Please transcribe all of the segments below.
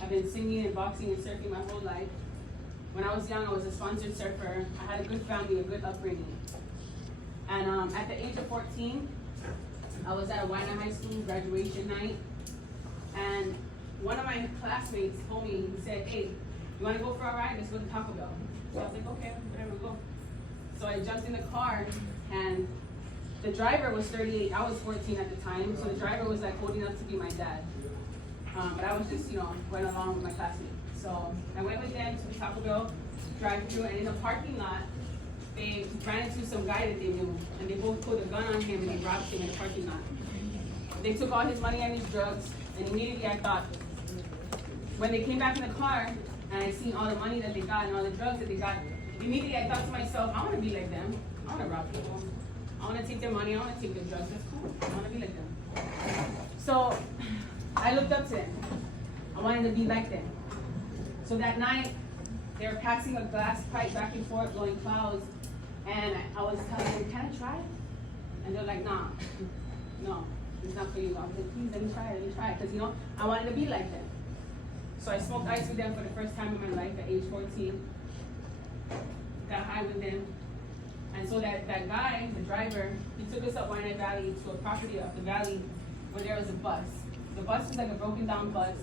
I've been singing and boxing and surfing my whole life. When I was young, I was a sponsored surfer. I had a good family, a good upbringing. And at the age of 14, I was at a Waiana High School graduation night. And one of my classmates told me, he said, hey, you want to go for a ride? Let's go to Taco Bell. So I was like, okay, whatever, go. So I jumped in the car, and the driver was 38. I was 14 at the time, so the driver was like holding up to be my dad. But I was just, going along with my classmates. So I went with them to the Taco Bell drive-thru, and in the parking lot, they ran into some guy that they knew, and they both put a gun on him and they robbed him in the parking lot. They took all his money and his drugs, and immediately I thought, when they came back in the car, and I seen all the money that they got and all the drugs that they got, immediately I thought to myself, I want to be like them. I want to rob people. I want to take their money. I want to take their drugs. That's cool. I want to be like them. So I looked up to them. I wanted to be like them. So that night, they were passing a glass pipe back and forth, blowing clouds, and I was telling them, can I try it? And they're like, nah, no, it's not for you. I was like, please, let me try it, because, I wanted to be like them. So I smoked ice with them for the first time in my life at age 14. Got high with them. And so that guy, the driver, he took us up Waiana Valley to a property up the valley where there was a bus. The bus was like a broken down bus,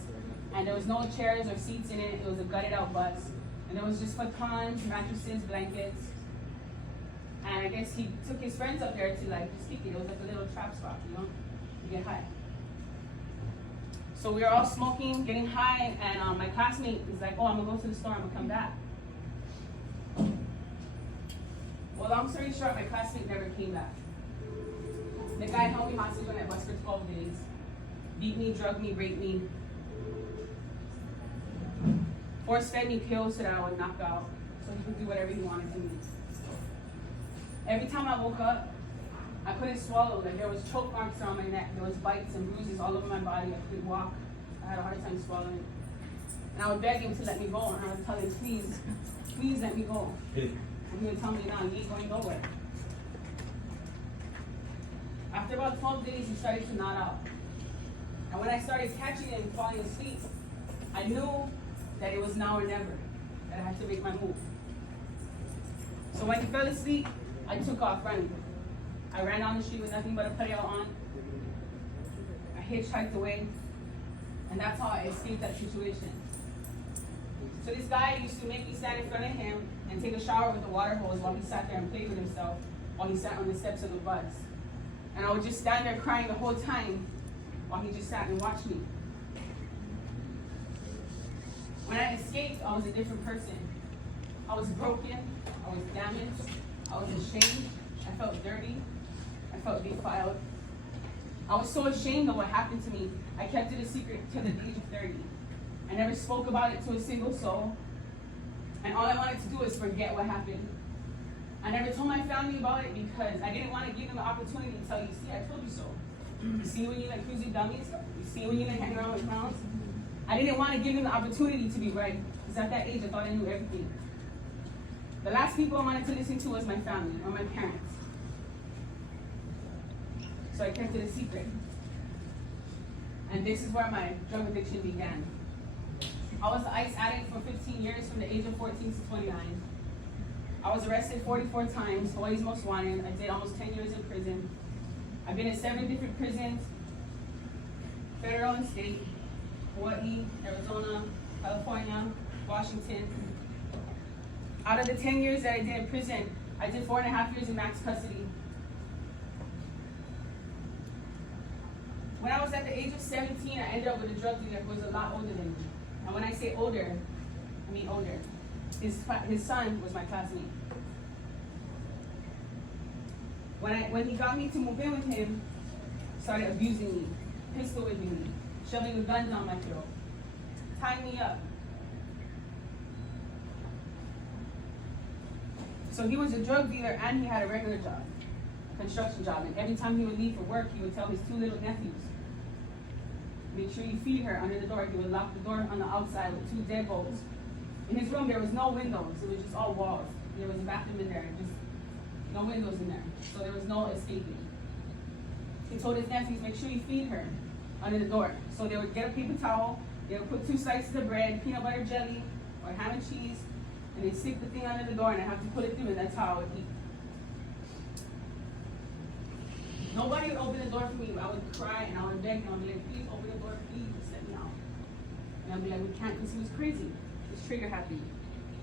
and there was no chairs or seats in it. It was a gutted out bus. And there was just futons, mattresses, blankets. And I guess he took his friends up there to just kick it. It was like a little trap spot, to get high. So we were all smoking, getting high, and my classmate was like, oh, I'm gonna go to the store, I'm gonna come back. Well, long story short, my classmate never came back. The guy held me hostage on that bus for 12 days. Beat me, drugged me, raped me. Force-fed me pills so that I would knock out, so he could do whatever he wanted to me. Every time I woke up, I couldn't swallow. Like, there was choke marks around my neck. There was bites and bruises all over my body. I couldn't walk. I had a hard time swallowing. And I would beg him to let me go, and I would tell him, please, please let me go. And he would tell me, no, you ain't going nowhere. After about 12 days, he started to nod out. And when I started catching him falling asleep, I knew that it was now or never, that I had to make my move. So when he fell asleep, I took off running. I ran down the street with nothing but a pareo on. I hitchhiked away, and that's how I escaped that situation. So this guy used to make me stand in front of him and take a shower with the water hose while he sat there and played with himself while he sat on the steps of the bus. And I would just stand there crying the whole time while he just sat and watched me. When I escaped, I was a different person. I was broken, I was damaged, I was ashamed, I felt dirty, I felt defiled. I was so ashamed of what happened to me, I kept it a secret till the age of 30. I never spoke about it to a single soul, and all I wanted to do was forget what happened. I never told my family about it because I didn't want to give them the opportunity to tell you, see, I told you so. You see when you let cruise with dummies? You see when you let hang around with clowns? I didn't want to give them the opportunity to be right, because at that age I thought I knew everything. The last people I wanted to listen to was my family or my parents. So I kept it a secret. And this is where my drug addiction began. I was an ICE addict for 15 years from the age of 14 to 29. I was arrested 44 times, always most wanted. I did almost 10 years in prison. I've been in 7 different prisons, federal and state, Hawaii, Arizona, California, Washington. Out of the 10 years that I did in prison, I did 4.5 years in max custody. When I was at the age of 17, I ended up with a drug dealer who was a lot older than me. And when I say older, I mean older. His son was my classmate. When he got me to move in with him, started abusing me, pistol whipping me, shoving the guns down my throat, tying me up. So he was a drug dealer and he had a regular job, a construction job. And every time he would leave for work, he would tell his 2 little nephews, make sure you feed her under the door. He would lock the door on the outside with 2 deadbolts. In his room, there was no windows. It was just all walls. There was a bathroom in there, just no windows in there. So there was no escaping. He told his nephews, make sure you feed her under the door. So they would get a paper towel, They would put 2 slices of bread, peanut butter jelly, or ham and cheese, and they'd stick the thing under the door, and I'd have to pull it through, and that's how I would eat. Nobody would open the door for me. I would cry, and I would beg, and I would be like, please open the door, please, just let me out. And I'd be like, we can't, because he was crazy. He's trigger happy.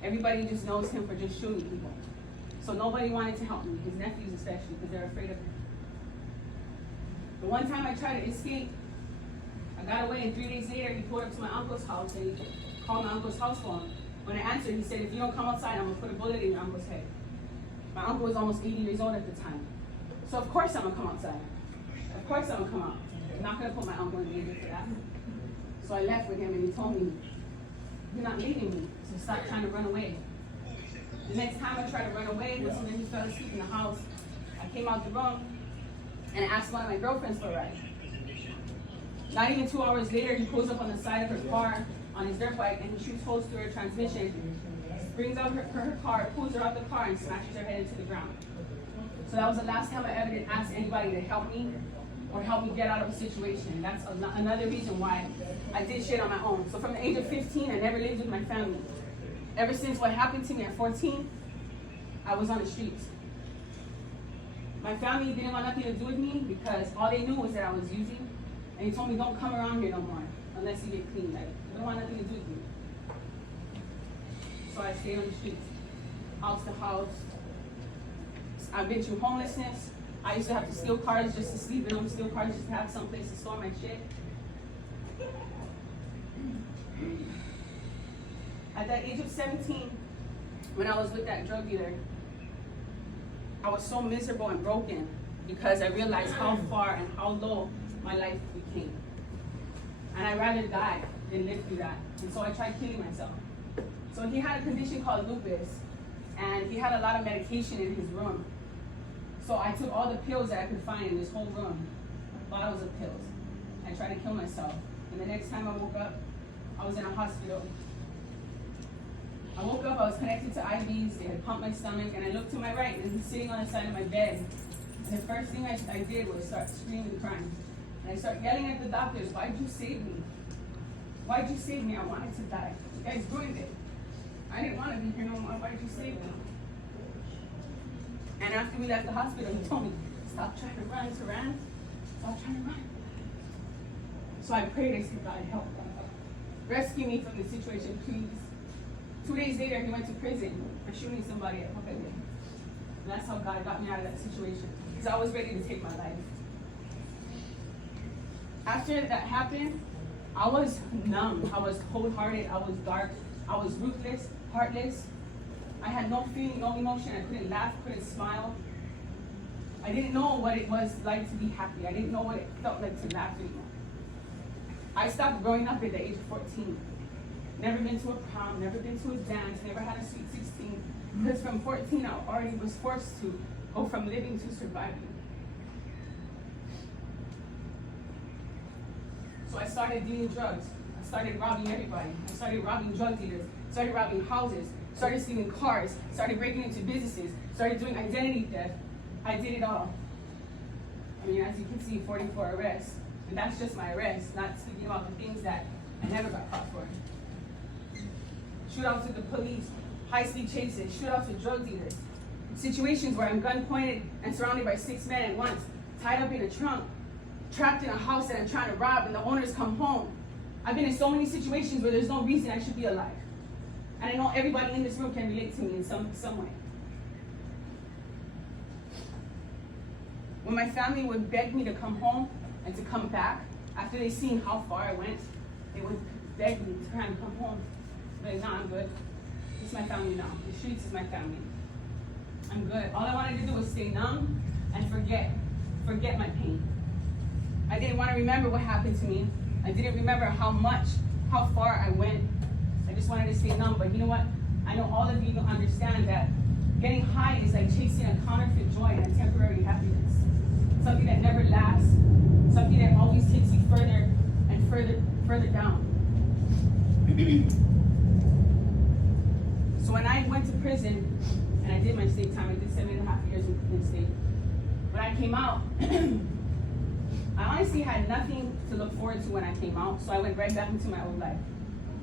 Everybody just knows him for just shooting people. So nobody wanted to help me, his nephews especially, because they're afraid of him. The one time I tried to escape, I got away, and 3 days later, he pulled up to my uncle's house, and he called my uncle's house phone. When I answered, he said, if you don't come outside, I'm going to put a bullet in your uncle's head. My uncle was almost 80 years old at the time. So of course I'm going to come outside. Of course I'm going to come out. I'm not going to put my uncle in danger for that. So I left with him, and he told me, you're not leaving me, so stop trying to run away. The next time I tried to run away was when he fell asleep in the house. I came out the room, and I asked one of my girlfriends for a ride. Not even 2 hours later, he pulls up on the side of her car on his dirt bike, and he shoots holes through her transmission, brings out her car, pulls her out the car, and smashes her head into the ground. So that was the last time I ever did ask anybody to help me or help me get out of a situation. That's another reason why I did shit on my own. So from the age of 15, I never lived with my family. Ever since what happened to me at 14, I was on the streets. My family didn't want nothing to do with me because all they knew was that I was using. And he told me, don't come around here no more unless you get clean. Like, they don't want nothing to do with you. So I stayed on the streets, house to house. I've been through homelessness. I used to have to steal cars just to sleep in them, steal cars just to have some place to store my shit. At that age of 17, when I was with that drug dealer, I was so miserable and broken because I realized how far and how low my life became. And I'd rather die than live through that. And so I tried killing myself. So he had a condition called lupus, and he had a lot of medication in his room. So I took all the pills that I could find in this whole room, bottles of pills. I tried to kill myself. And the next time I woke up, I was in a hospital. I woke up, I was connected to IVs, they had pumped my stomach, and I looked to my right, and he's sitting on the side of my bed. And the first thing I did was start screaming and crying. And I started yelling at the doctors, why'd you save me? Why'd you save me? I wanted to die. You guys ruined it. I didn't want to be here no more. Why'd you save me? And after we left the hospital, he told me, stop trying to run, Terann. Stop trying to run. So I prayed, I said, God, help me. Rescue me from this situation, please. 2 days later, he went to prison for shooting somebody at Habilitat. And that's how God got me out of that situation. Because I was ready to take my life. After that happened, I was numb. I was cold-hearted. I was dark. I was ruthless, heartless. I had no feeling, no emotion. I couldn't laugh, couldn't smile. I didn't know what it was like to be happy. I didn't know what it felt like to laugh anymore. I stopped growing up at the age of 14. Never been to a prom, never been to a dance, never had a sweet 16. Because from 14, I already was forced to go from living to surviving. So I started dealing drugs. I started robbing everybody. I started robbing drug dealers, started robbing houses, started stealing cars, started breaking into businesses, started doing identity theft. I did it all. I mean, as you can see, 44 arrests. And that's just my arrest, not speaking about the things that I never got caught for. Shootouts with the police, high-speed chases, shootouts with drug dealers. Situations where I'm gun pointed and surrounded by 6 men at once, tied up in a trunk, trapped in a house that I'm trying to rob and the owners come home. I've been in so many situations where there's no reason I should be alive. And I know everybody in this room can relate to me in some way. When my family would beg me to come home and to come back, after they seen how far I went, they would beg me to kind of come home. But no, I'm good. It's my family now. The streets is my family. I'm good. All I wanted to do was stay numb and forget my pain. I didn't want to remember what happened to me. I didn't remember how far I went. I just wanted to stay numb. But you know what? I know all of you don't understand that getting high is like chasing a counterfeit joy and a temporary happiness. Something that never lasts. Something that always takes you further and further down. So when I went to prison, and I did my state time, I did 7.5 years in state. When I came out, I honestly had nothing to look forward to when I came out, so I went right back into my old life.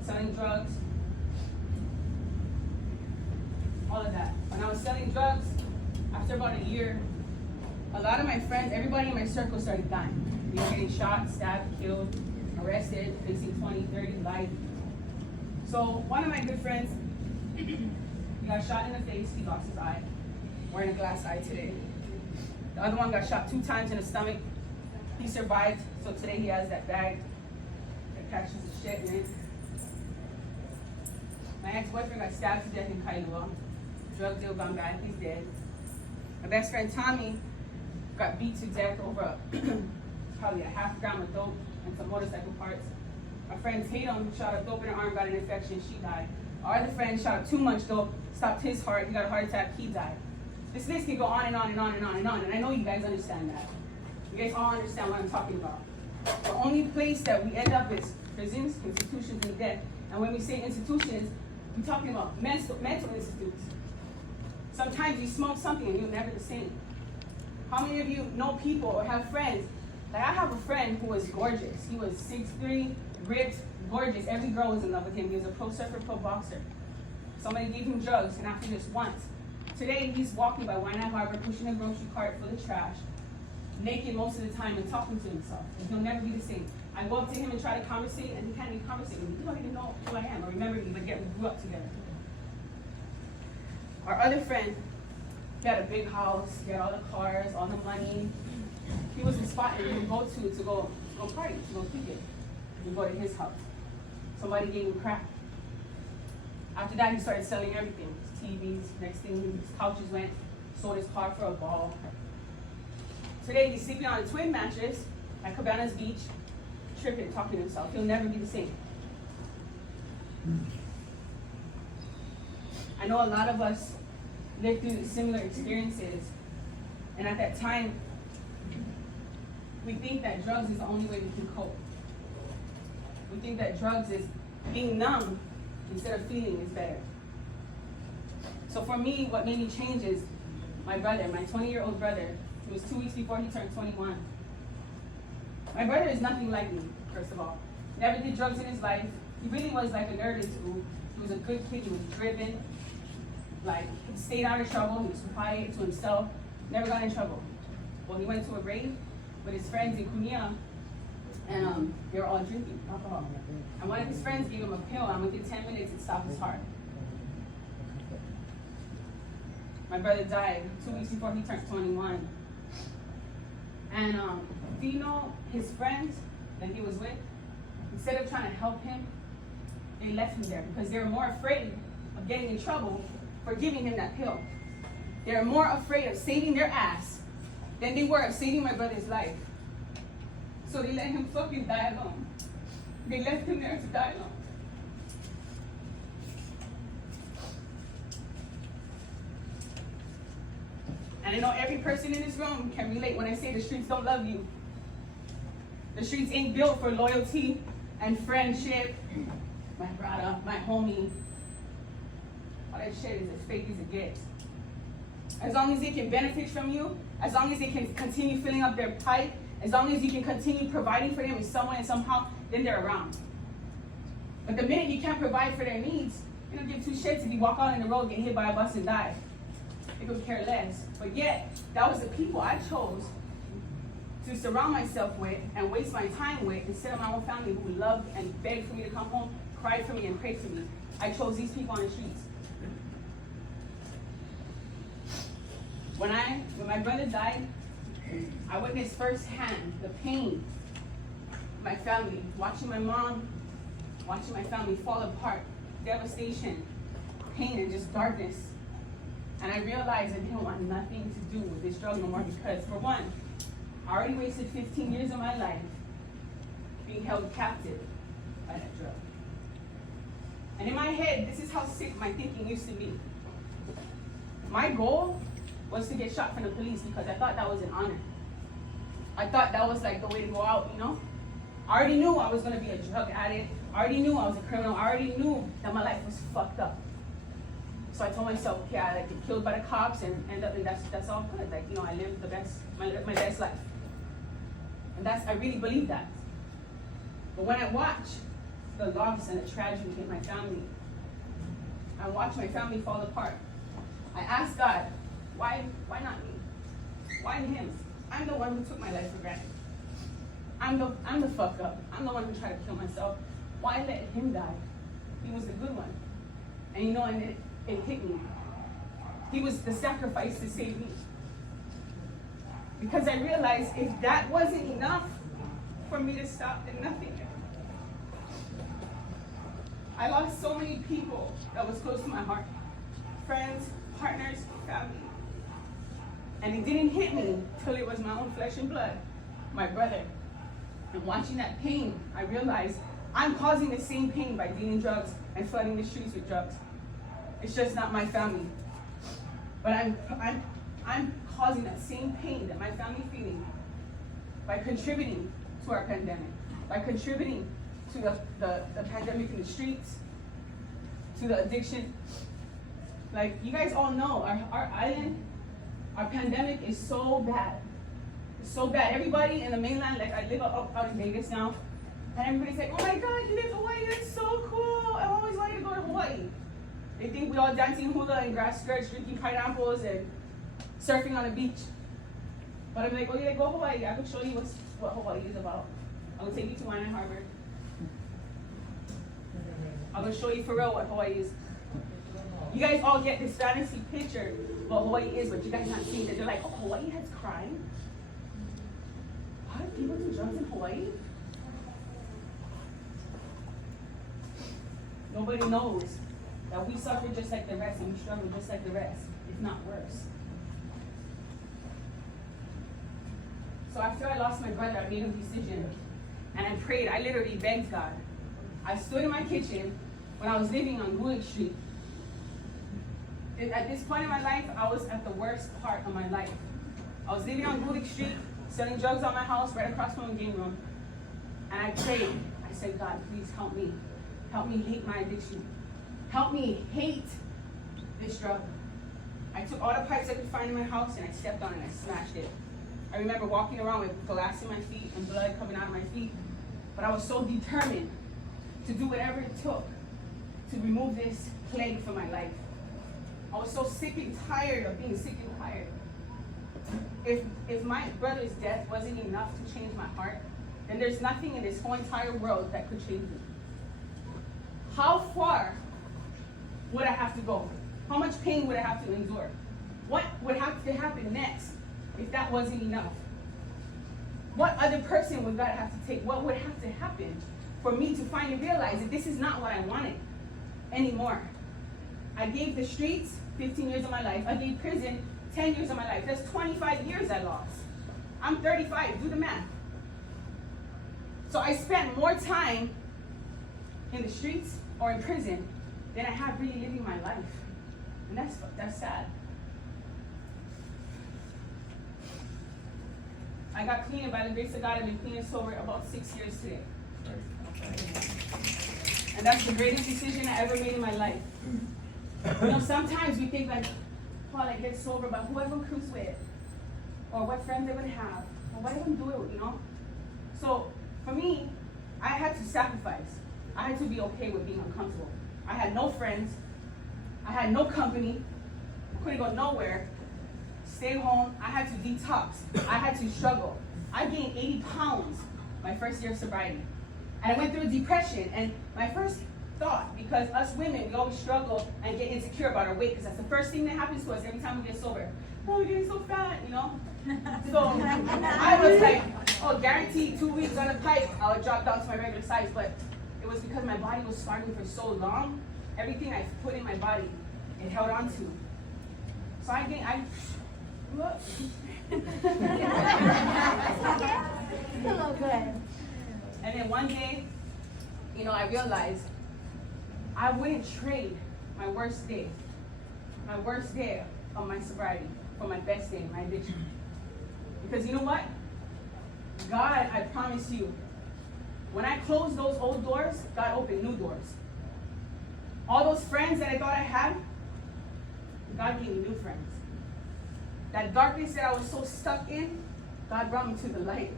Selling drugs, all of that. When I was selling drugs, after about a year, a lot of my friends, everybody in my circle started dying. They were getting shot, stabbed, killed, arrested, facing 20, 30 life. So one of my good friends, he got shot in the face, he lost his eye, wearing a glass eye today. The other one got shot 2 times in the stomach. He survived, so today he has that bag that catches the shit in it. My ex-boyfriend got stabbed to death in Kaneohe. Drug deal gone bad, he's dead. My best friend Tommy got beat to death over probably a half gram of dope and some motorcycle parts. My friend Tatum shot up dope in her arm, got an infection, she died. Our other friend shot up too much dope, stopped his heart, he got a heart attack, he died. This list can go on and on and on and on and on, and I know you guys understand that. You guys all understand what I'm talking about. The only place that we end up is prisons, institutions, and death. And when we say institutions, we're talking about mental institutes. Sometimes you smoke something and you're never the same. How many of you know people or have friends? Like I have a friend who was gorgeous. He was 6'3", ripped, gorgeous. Every girl was in love with him. He was a pro surfer, pro boxer. Somebody gave him drugs, and after this once. Today, he's walking by Wynette Harbor, pushing a grocery cart full of trash, naked most of the time and talking to himself. And he'll never be the same. I go up to him and try to conversate, and he can't even conversate with me. He don't even know who I am or remember me, but yet we grew up together. Our other friend, he had a big house, he had all the cars, all the money. He was the spot that we would go to go party, to go kick it. We go to his house. Somebody gave him crack. After that, he started selling everything. His TVs, next thing, his couches went, sold his car for a ball. Today, he's sleeping on a twin mattress at Cabanas Beach, tripping, talking to himself. He'll never be the same. I know a lot of us lived through similar experiences, and at that time, we think that drugs is the only way we can cope. We think that drugs is being numb instead of feeling is better. So for me, what made me change is my brother, my 20-year-old brother. It was 2 weeks before he turned 21. My brother is nothing like me, first of all. Never did drugs in his life. He really was like a nerd in school. He was a good kid, he was driven. Like, he stayed out of trouble, he was quiet to himself, never got in trouble. Well, he went to a rave with his friends in Kaneohe, and they were all drinking alcohol. And one of his friends gave him a pill, and within 10 minutes, it stopped his heart. My brother died 2 weeks before he turned 21. And do you know his friends that he was with, instead of trying to help him, they left him there because they were more afraid of getting in trouble for giving him that pill. They were more afraid of saving their ass than they were of saving my brother's life. So they let him fucking die alone. They left him there to die alone. And I know every person in this room can relate when I say the streets don't love you. The streets ain't built for loyalty and friendship. My brother, my homie. All that shit is as fake as it gets. As long as they can benefit from you, as long as they can continue filling up their pipe, as long as you can continue providing for them in some way and somehow, then they're around. But the minute you can't provide for their needs, you don't give two shits if you walk out on the road, get hit by a bus and die. They could care less. But yet, that was the people I chose to surround myself with and waste my time with instead of my own family who loved and begged for me to come home, cried for me and prayed for me. I chose these people on the streets. When my brother died, I witnessed firsthand the pain of my family, watching my mom, watching my family fall apart, devastation, pain, and just darkness. And I realized I didn't want nothing to do with this drug no more because, for one, I already wasted 15 years of my life being held captive by that drug. And in my head, this is how sick my thinking used to be. My goal was to get shot from the police because I thought that was an honor. I thought that was like the way to go out, you know? I already knew I was gonna be a drug addict. I already knew I was a criminal. I already knew that my life was fucked up. So I told myself, okay, I get killed by the cops and end up, and that's all good. Like, you know, I lived my best life. And I really believe that. But when I watch the loss and the tragedy in my family, I watch my family fall apart, I ask God, why not me? Why him? I'm the one who took my life for granted. I'm the fuck up. I'm the one who tried to kill myself. Why let him die? He was the good one. And you know, and it hit me. He was the sacrifice to save me. Because I realized if that wasn't enough for me to stop, then nothing. I lost so many people that was close to my heart. Friends, partners, family. And it didn't hit me till it was my own flesh and blood, my brother. And watching that pain, I realized I'm causing the same pain by dealing drugs and flooding the streets with drugs. It's just not my family. But I'm causing that same pain that my family feeling by contributing to our pandemic, by contributing to the pandemic in the streets, to the addiction. Like, you guys all know, our island, our pandemic is so bad. It's so bad. Everybody in the mainland, like I live out in Vegas now, and everybody's like, oh my God, you live in Hawaii, that's so cool. I always wanted to go to Hawaii. They think we all dancing hula and grass skirts, drinking pineapples and surfing on a beach. But I'm like, oh yeah, go to Hawaii. I can show you what Hawaii is about. I will take you to Waianae Harbor. I will show you for real what Hawaii is. You guys all get this fantasy picture of what Hawaii is, but you guys not seeing that. They're like, oh, Hawaii has crime? What? People do drugs in Hawaii? Nobody knows that we suffer just like the rest and we struggle just like the rest, if not worse. So after I lost my brother, I made a decision and I prayed. I literally begged God. I stood in my kitchen when I was living on Gulick Street. At this point in my life, I was at the worst part of my life. I was living on Gulick Street, selling drugs on my house right across from the game room. And I prayed. I said, God, please help me. Help me hate my addiction. Help me hate this drug. I took all the pipes I could find in my house and I stepped on it and I smashed it. I remember walking around with glass in my feet and blood coming out of my feet. But I was so determined to do whatever it took to remove this plague from my life. I was so sick and tired of being sick and tired. If my brother's death wasn't enough to change my heart, then there's nothing in this whole entire world that could change me. How far would I have to go? How much pain would I have to endure? What would have to happen next if that wasn't enough? What other person would God have to take? What would have to happen for me to finally realize that this is not what I wanted anymore? I gave the streets 15 years of my life. I gave prison 10 years of my life. That's 25 years I lost. I'm 35, do the math. So I spent more time in the streets or in prison than I have really living my life. And that's sad. I got clean, and by the grace of God, I've been clean and sober about 6 years today. And that's the greatest decision I ever made in my life. You know, sometimes we think like, oh, I get sober, but who I would cruise with, or what friends I would have, or what I would do, you know? So for me, I had to sacrifice. I had to be okay with being uncomfortable. I had no friends. I had no company. I couldn't go nowhere. Stay home. I had to detox. I had to struggle. I gained 80 pounds my first year of sobriety. And I went through a depression. And my first thought, because us women, we always struggle and get insecure about our weight, because that's the first thing that happens to us every time we get sober. Oh, we're getting so fat, you know? So I was like, oh, guaranteed 2 weeks on the pipe, I would drop down to my regular size. But it was because my body was starving for so long. Everything I put in my body, it held on to. So look. Hello, good. And then one day, you know, I realized I wouldn't trade my worst day of my sobriety for my best day, my addiction. Because you know what? God, I promise you, when I closed those old doors, God opened new doors. All those friends that I thought I had, God gave me new friends. That darkness that I was so stuck in, God brought me to the light.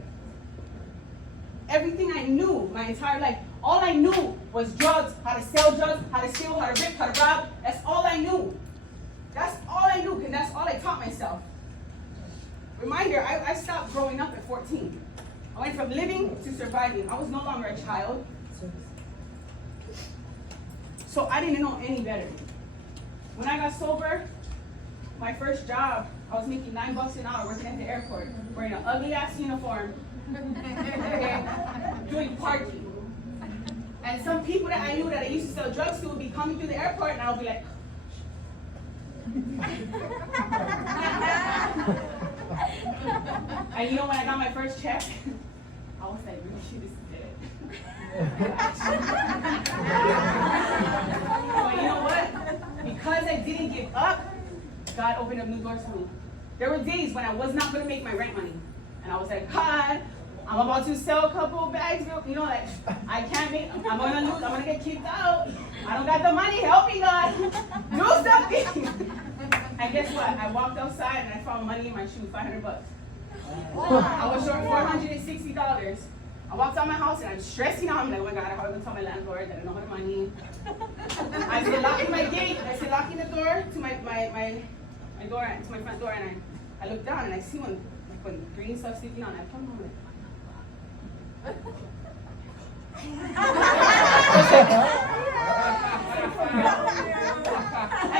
everything I knew my entire life. All I knew was drugs, how to sell drugs, how to steal, how to rip, how to rob. That's all I knew. That's all I knew, and that's all I taught myself. Reminder, I stopped growing up at 14. I went from living to surviving. I was no longer a child. So I didn't know any better. When I got sober, my first job, I was making $9 an hour working at the airport, wearing an ugly ass uniform, okay, doing parking. And some people that I knew that I used to sell drugs to would be coming through the airport, and I would be like, and you know when I got my first check, I was like, really, shit, this is dead. But you know what? Because I didn't give up, God opened up new doors for me. There were days when I was not going to make my rent money. And I was like, God, I'm about to sell a couple of bags. You know, like, I can't make, I'm going to lose, I'm going to get kicked out. I don't got the money, help me, God. Do something. And guess what? I walked outside and I found money in my shoe, $500. I was short $460. I walked out my house and I'm stressing out. I'm like, oh my God, how am I going to tell my landlord that I don't have the money? I said, locking my gate. I said, locking the door to my door, to my front door. And I look down and I see when green stuff sticking on. I come home and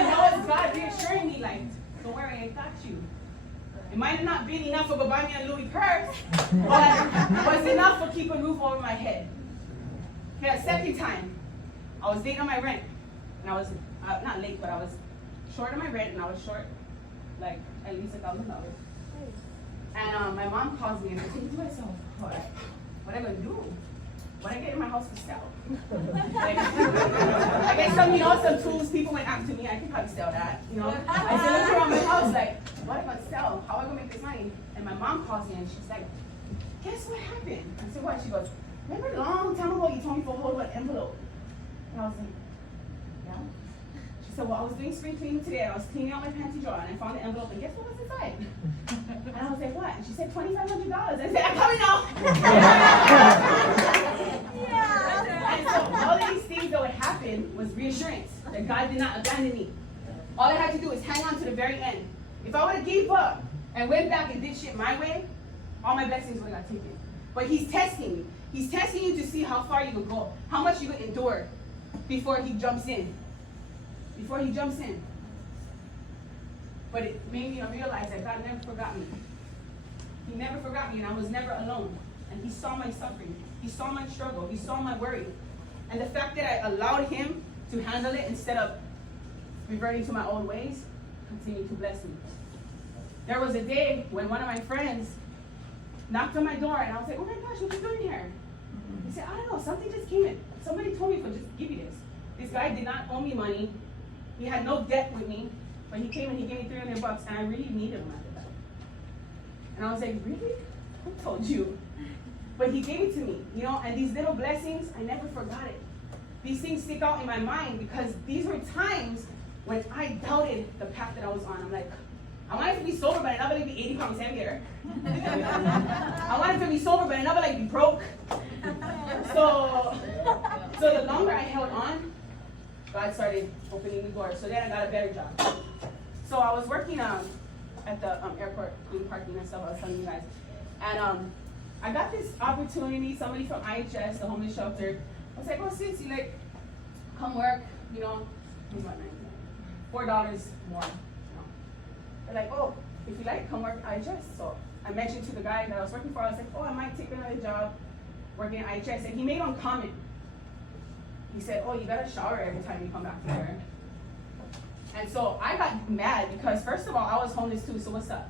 that was God reassuring me, like, don't worry, I got you. It might have not been enough for go buy me a Louis purse, but it was enough for keep a roof over my head. Okay, a second time, I was late on my rent, and I was not late, but I was short on my rent, and I was short, like, at least $1,000. And my mom calls me, and I think to myself, what am I gonna do? When I get in my house for sale? Like, I guess some tools people went after me, I could probably sell that, you know? I still look around my house like, what am I gonna sell? How am I gonna make this money? And my mom calls me and she's like, guess what happened? I said, what? She goes, remember a long time ago you told me to hold an envelope? And I was like, yeah. She said, well, I was doing spring cleaning today and I was cleaning out my pantry drawer and I found the envelope and guess what was inside? And I was like, what? And she said, $2,500. I said, I'm coming now. And so all of these things that would happen was reassurance that God did not abandon me. All I had to do was hang on to the very end. If I would have gave up and went back and did shit my way, all my blessings would have got taken. But He's testing you. He's testing you to see how far you would go, how much you would endure before He jumps in. Before He jumps in. But it made me realize that God never forgot me. He never forgot me, and I was never alone. And He saw my suffering. He saw my struggle. He saw my worry. And the fact that I allowed Him to handle it instead of reverting to my old ways continued to bless me. There was a day when one of my friends knocked on my door, and I was like, oh my gosh, what are you doing here? He said, I don't know, something just came in. Somebody told me to just give you this. This guy did not owe me money. He had no debt with me. But he came and he gave me $300, and I really needed him at the time. And I was like, really? Who told you? But He gave it to me, you know, and these little blessings, I never forgot it. These things stick out in my mind because these were times when I doubted the path that I was on. I'm like, I wanted to be sober, but I never like be 80 pounds heavier. I wanted to be sober, but I never like be broke. So the longer I held on, God started opening the doors. So then I got a better job. So I was working at the airport, doing parking and stuff. I was telling you guys, and I got this opportunity. Somebody from IHS, the homeless shelter, I was like, "Oh, sis, you like come work? You know, here's my name, $4 more." You know, they're like, "Oh, if you like, come work at IHS." So I mentioned to the guy that I was working for. I was like, "Oh, I might take another job working at IHS," and he made one comment. He said, "Oh, you gotta shower every time you come back to work." And so I got mad because first of all, I was homeless too, so what's up?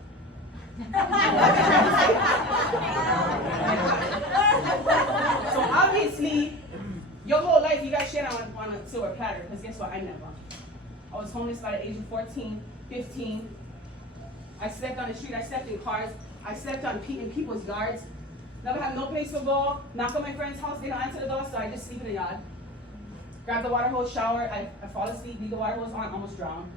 So obviously, your whole life you got shit on a silver platter, because guess what? I never. I was homeless by the age of 14, 15. I slept on the street, I slept in cars, I slept in people's yards. Never had no place to go, knock on my friend's house, they don't answer the door, so I just sleep in the yard. Grab the water hose, shower, I fall asleep, leave the water hose on, almost drown.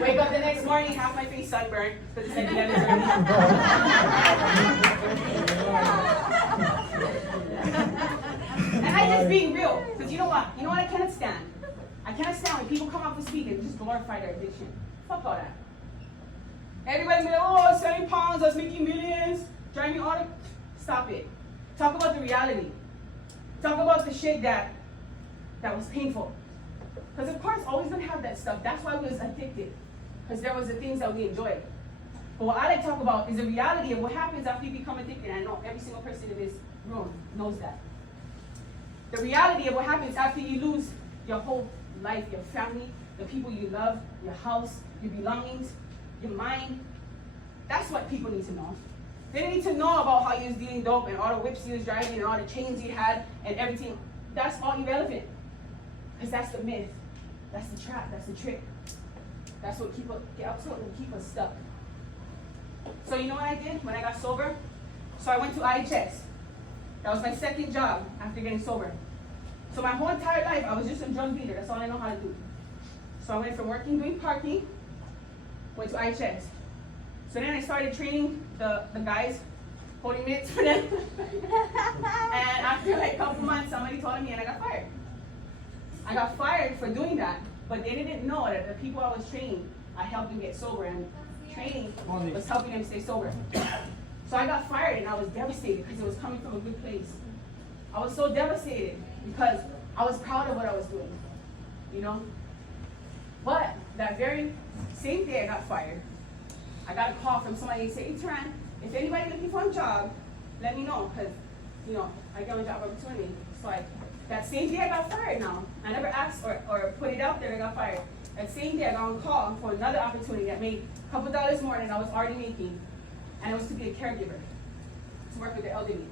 Wake up the next morning, half my face sunburned, because it's at the end of the And I just being real, because you know what? You know what I cannot stand? I cannot stand when people come up to speak and just glorify their addiction. Fuck all that. Everybody be like, oh, selling pounds, us making millions, driving auto. Stop it. Talk about the reality. Talk about the shit that was painful. Because of course, always gonna have that stuff. That's why we was addicted. Because there was the things that we enjoyed. But what I like to talk about is the reality of what happens after you become addicted. I know every single person in this room knows that. The reality of what happens after you lose your whole life, your family, the people you love, your house, your belongings, your mind. That's what people need to know. They don't need to know about how you was dealing dope and all the whips you was driving and all the chains you had and everything. That's all irrelevant. Because that's the myth. That's the trap. That's the trick. That's what keep us stuck. So you know what I did when I got sober? So I went to IHS. That was my second job after getting sober. So my whole entire life, I was just a drug dealer. That's all I know how to do. So I went from working, doing parking, went to IHS. So then I started training the guys, holding mitts for them. And after like a couple months, somebody told me and I got fired. I got fired for doing that, but they didn't know that the people I was training, I helped them get sober, and training was helping them stay sober. So I got fired and I was devastated because it was coming from a good place. I was so devastated because I was proud of what I was doing, you know? But that very same day I got fired, I got a call from somebody and said, hey Terann, if anybody looking for a job, let me know, because, you know, I get a job opportunity. So that same day I got fired now. I never asked or put it out there, I got fired. That same day I got on call for another opportunity that made a couple dollars more than I was already making. And it was to be a caregiver, to work with the elderly.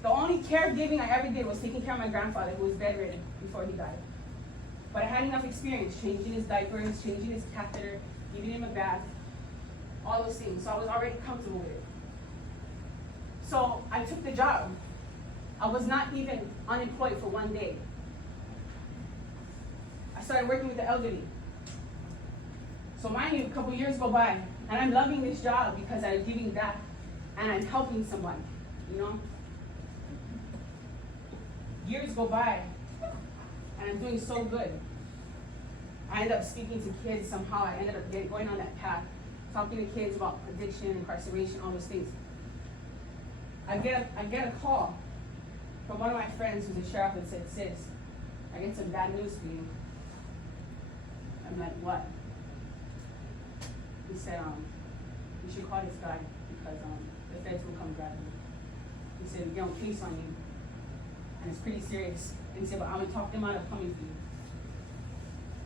The only caregiving I ever did was taking care of my grandfather who was bedridden before he died. But I had enough experience changing his diapers, changing his catheter, giving him a bath, all those things. So I was already comfortable with it. So I took the job. I was not even unemployed for one day. I started working with the elderly. So mind you, a couple years go by, and I'm loving this job because I'm giving back, and I'm helping someone, you know? Years go by, and I'm doing so good. I end up speaking to kids somehow. I ended up going on that path, talking to kids about addiction, incarceration, all those things. I get a call from one of my friends who's a sheriff and said, sis, I get some bad news for you. I'm like, what? He said, you should call this guy because the feds will come grab you. He said, we get a case on you, and it's pretty serious. And he said, but I'm gonna talk them out of coming for you.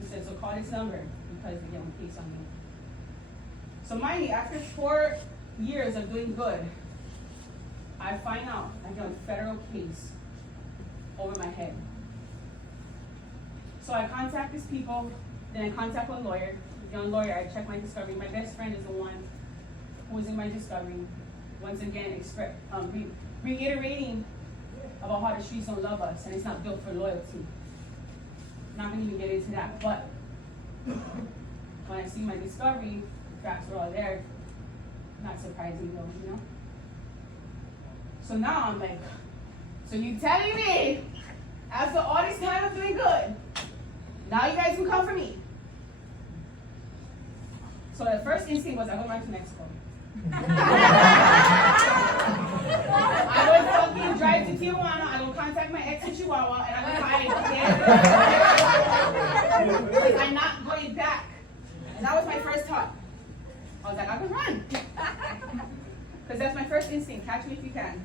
He said, so call this number because we get a case on you. So mind you, after 4 years of doing good, I find out I get a federal case over my head. So I contact these people, then I contact a lawyer. A young lawyer, I check my discovery. My best friend is the one who was in my discovery. Once again, reiterating about how the streets don't love us and it's not built for loyalty. Not gonna even get into that, but when I see my discovery, the facts were all there. Not surprising though, you know? So now I'm like, so you telling me, after all this time of doing good, now you guys can come for me? So the first instinct was I go back to Mexico. I would fucking drive to Tijuana, I will contact my ex in Chihuahua, and I will hide because I'm not going back. And that was my first thought. I was like, I can run. Because that's my first instinct, catch me if you can.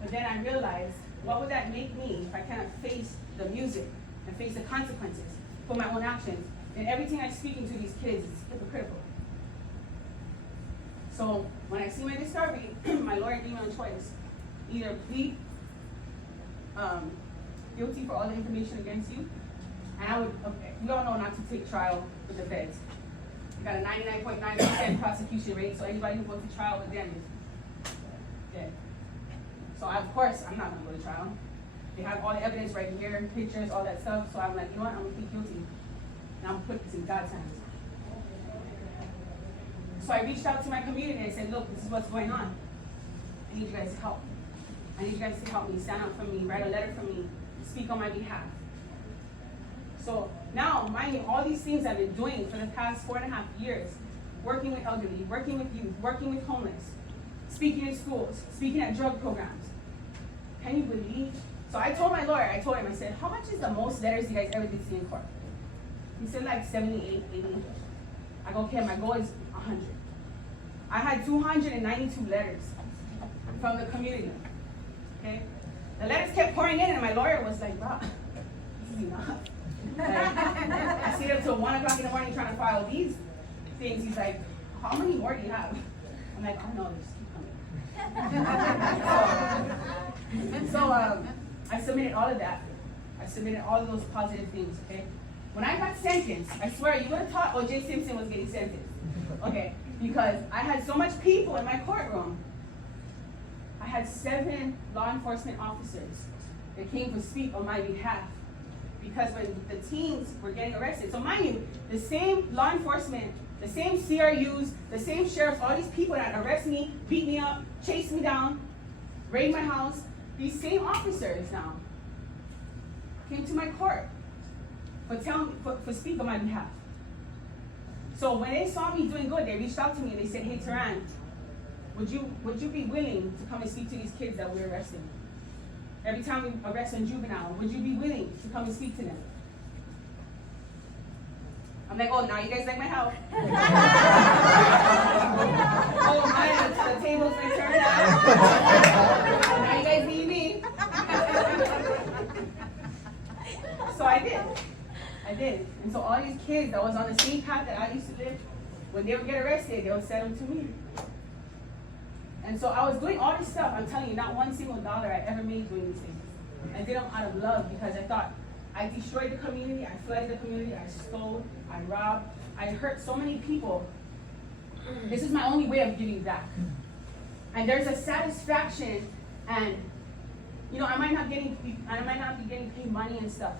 But then I realized, what would that make me if I cannot face the music and face the consequences for my own actions? And everything I'm speaking to these kids is hypocritical. So when I see my discovery, my lawyer gave me a choice. Either plead guilty for all the information against you, and I would, we all know not to take trial with the feds. You got a 99.9% prosecution rate, so anybody who goes to trial with them is dead. So of course, I'm not gonna go to trial. They have all the evidence right here, pictures, all that stuff, so I'm like, you know what, I'm gonna plead guilty. and I'm going to put this in God's hands. So I reached out to my community and I said, look, this is what's going on. I need you guys to help. I need you guys to help me, stand up for me, write a letter for me, speak on my behalf. So now, mind you, all these things I've been doing for the past 4.5 years, working with elderly, working with youth, working with homeless, speaking in schools, speaking at drug programs. Can you believe? So I told my lawyer, I said, how much is the most letters you guys ever did see in court? He said like 78, 80. I go, okay, my goal is 100. I had 292 letters from the community, okay? The letters kept pouring in and my lawyer was like, wow, this is enough. Like, I stayed up till 1 o'clock in the morning trying to file these things. He's like, how many more do you have? I'm like, oh no, just keep coming. So I submitted all of that. I submitted all of those positive things, okay? When I got sentenced, I swear, you would have thought O.J. Simpson was getting sentenced, okay? Because I had so much people in my courtroom. I had 7 law enforcement officers that came to speak on my behalf. Because when the teens were getting arrested, so mind you, the same law enforcement, the same CRUs, the same sheriffs, all these people that arrest me, beat me up, chase me down, raid my house, these same officers now came to my court for speak on my behalf. So when they saw me doing good, they reached out to me and they said, hey Terann, would you be willing to come and speak to these kids that we're arresting? Every time we arrest a juvenile, would you be willing to come and speak to them? I'm like, oh, now you guys like my help. Oh, man, the tables been turned out. Now you guys need me. So I did. And so all these kids that was on the same path that I used to live, when they would get arrested, they would send them to me. And so I was doing all this stuff. I'm telling you, not one single dollar I ever made doing these things. I did them out of love because I thought I destroyed the community, I flooded the community, I stole, I robbed, I hurt so many people. This is my only way of giving back. And there's a satisfaction, and you know, I might not be getting paid money and stuff.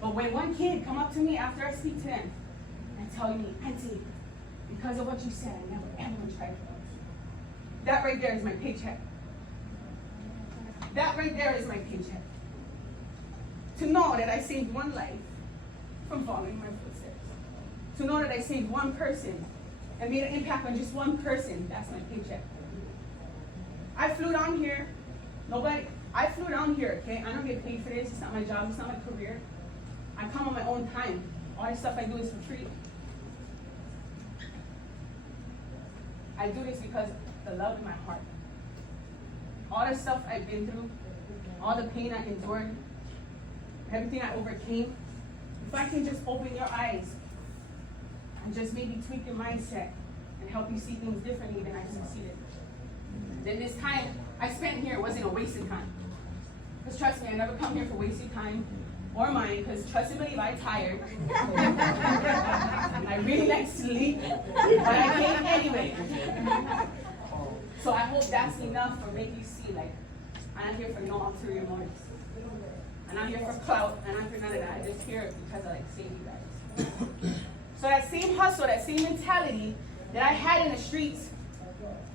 But when one kid come up to me after I speak to them and tell me, Auntie, because of what you said, I never ever tried to. That right there is my paycheck. That right there is my paycheck. To know that I saved one life from following my footsteps. To know that I saved one person and made an impact on just one person, that's my paycheck. I flew down here. I flew down here, okay? I don't get paid for this. It's not my job. It's not my career. I come on my own time. All the stuff I do is for free. I do this because the love in my heart. All the stuff I've been through, all the pain I endured, everything I overcame, if I can just open your eyes and just maybe tweak your mindset and help you see things differently, then I succeeded. Then this time I spent here wasn't a wasted time. Because trust me, I never come here for wasted time or mine, because trust me, believe I'm tired. I really like sleep, but I came anyway. So I hope that's enough for make you see, like, I'm not here for no ulterior motives. I'm not here for clout, I'm not for none of that. I'm just here because I like to save you guys. So that same hustle, that same mentality that I had in the streets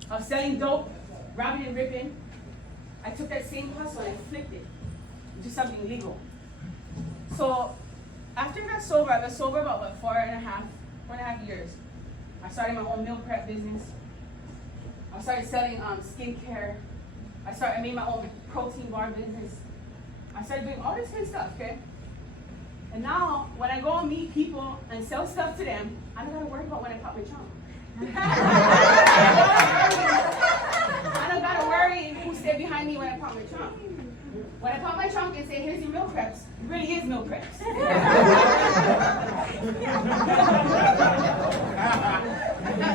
of selling dope, robbing and ripping, I took that same hustle and flipped it into something legal. So after I got sober, I was sober about 4.5 years. I started my own meal prep business. I started selling skincare. I made my own protein bar business. I started doing all this good stuff, okay? And now, when I go and meet people and sell stuff to them, I don't gotta worry about when I pop my trunk. I don't gotta worry who stayed behind me when I pop my trunk. When I pop my trunk and say, here's your meal preps, it really is meal preps.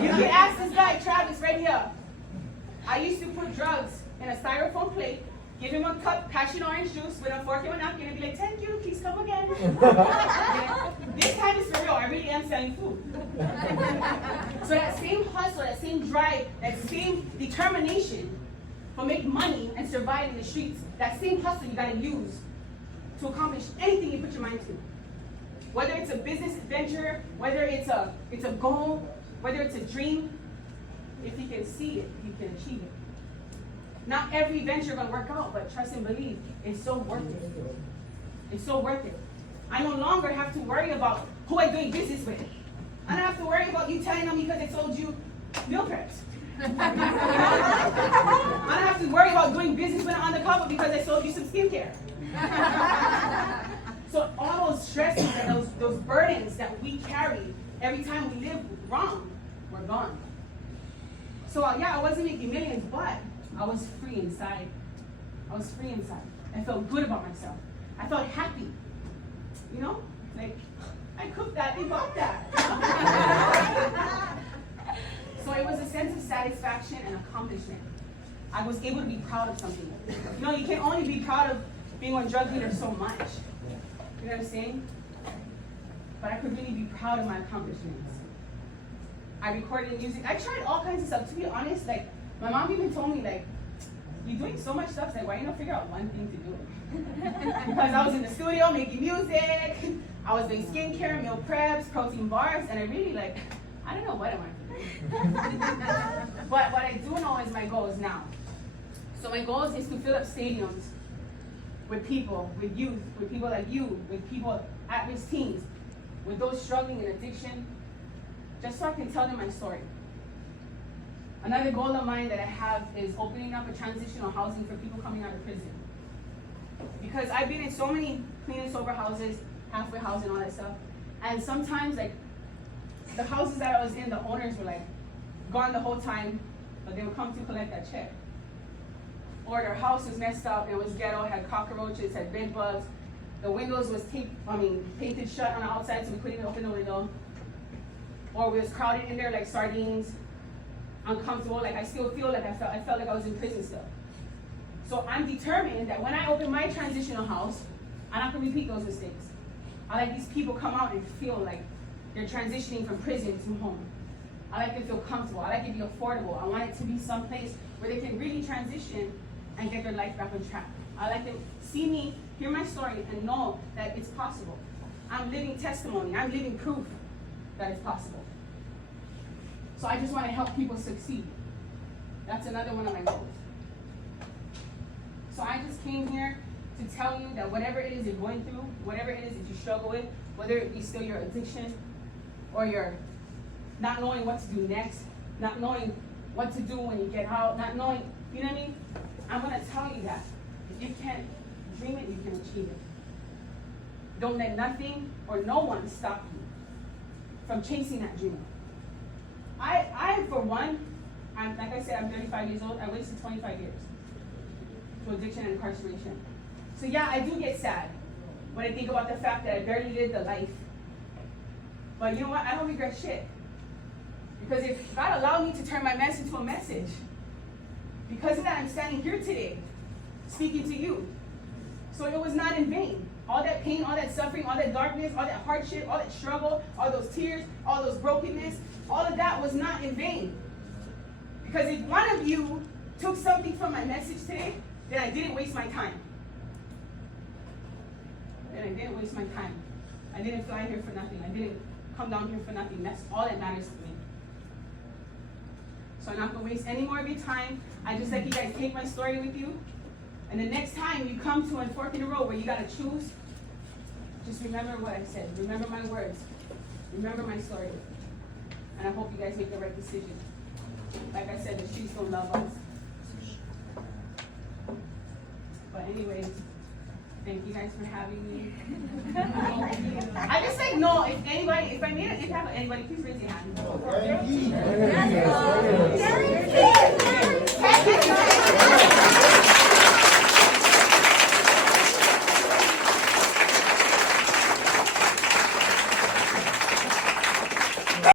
You can ask this guy, Travis, right here. I used to put drugs in a styrofoam plate, give him a cup, passion orange juice with a fork and a napkin, and be like, thank you, please come again. This time is for real, I really am selling food. So that same hustle, that same drive, that same determination for make money and survive in the streets, that same hustle you gotta use to accomplish anything you put your mind to. Whether it's a business venture, whether it's a goal, whether it's a dream, if you can see it, you can achieve it. Not every venture gonna work out, but trust and believe, it's so worth it. It's so worth it. I no longer have to worry about who I'm doing business with. I don't have to worry about you telling on me because I sold you meal preps. I don't have to worry about doing business with an undercover because I sold you some skincare. So all those stresses and those burdens that we carry every time we live wrong, were gone. So yeah, I wasn't making millions, but I was free inside. I was free inside. I felt good about myself. I felt happy. You know? Like, I cooked that, they bought that. So it was a sense of satisfaction and accomplishment. I was able to be proud of something. You know, you can only be proud of being on drug dealer so much. You know what I'm saying? But I could really be proud of my accomplishments. I recorded music. I tried all kinds of stuff. To be honest, like, my mom even told me, like, you're doing so much stuff, like, why you don't figure out one thing to do? Because I was in the studio making music, I was doing skincare, meal preps, protein bars, and I really, like, I don't know what I want to do. But what I do know is my goals now. So my goals is to fill up stadiums with people, with youth, with people like you, with people at-risk teens, with those struggling in addiction, just so I can tell them my story. Another goal of mine that I have is opening up a transitional housing for people coming out of prison. Because I've been in so many clean and sober houses, halfway housing, all that stuff, and sometimes, like, the houses that I was in, the owners were like gone the whole time, but they would come to collect that check. Or their house was messed up, it was ghetto, had cockroaches, had bed bugs, the windows was painted shut on the outside so we couldn't even open the window. Or we was crowded in there like sardines, uncomfortable, like I still feel like I felt like I was in prison still. So I'm determined that when I open my transitional house, I'm not gonna repeat those mistakes. I like these people come out and feel like they're transitioning from prison to home. I like them to feel comfortable. I like it to be affordable. I want it to be someplace where they can really transition and get their life back on track. I like them to see me, hear my story, and know that it's possible. I'm living testimony. I'm living proof that it's possible. So I just want to help people succeed. That's another one of my goals. So I just came here to tell you that whatever it is you're going through, whatever it is that you struggle with, whether it be still your addiction, or you're not knowing what to do next, not knowing what to do when you get out, not knowing, you know what I mean? I'm gonna tell you that if you can dream it, you can achieve it. Don't let nothing or no one stop you from chasing that dream. I for one, like I said, I'm 35 years old. I wasted 25 years to addiction and incarceration. So yeah, I do get sad when I think about the fact that I barely lived the life. But you know what? I don't regret shit. Because if God allowed me to turn my mess into a message, because of that, I'm standing here today, speaking to you. So it was not in vain. All that pain, all that suffering, all that darkness, all that hardship, all that struggle, all those tears, all those brokenness, all of that was not in vain. Because if one of you took something from my message today, then I didn't waste my time. I didn't fly here for nothing. I didn't come down here for nothing. That's all that matters to me. So I'm not going to waste any more of your time. I just let you guys take my story with you. And the next time you come to a fork in the road where you got to choose, just remember what I said. Remember my words. Remember my story. And I hope you guys make the right decision. Like I said, the streets don't love us. But anyways, thank you guys for having me. I just say no. If I made an impact on anybody, please raise your hand. Thank you.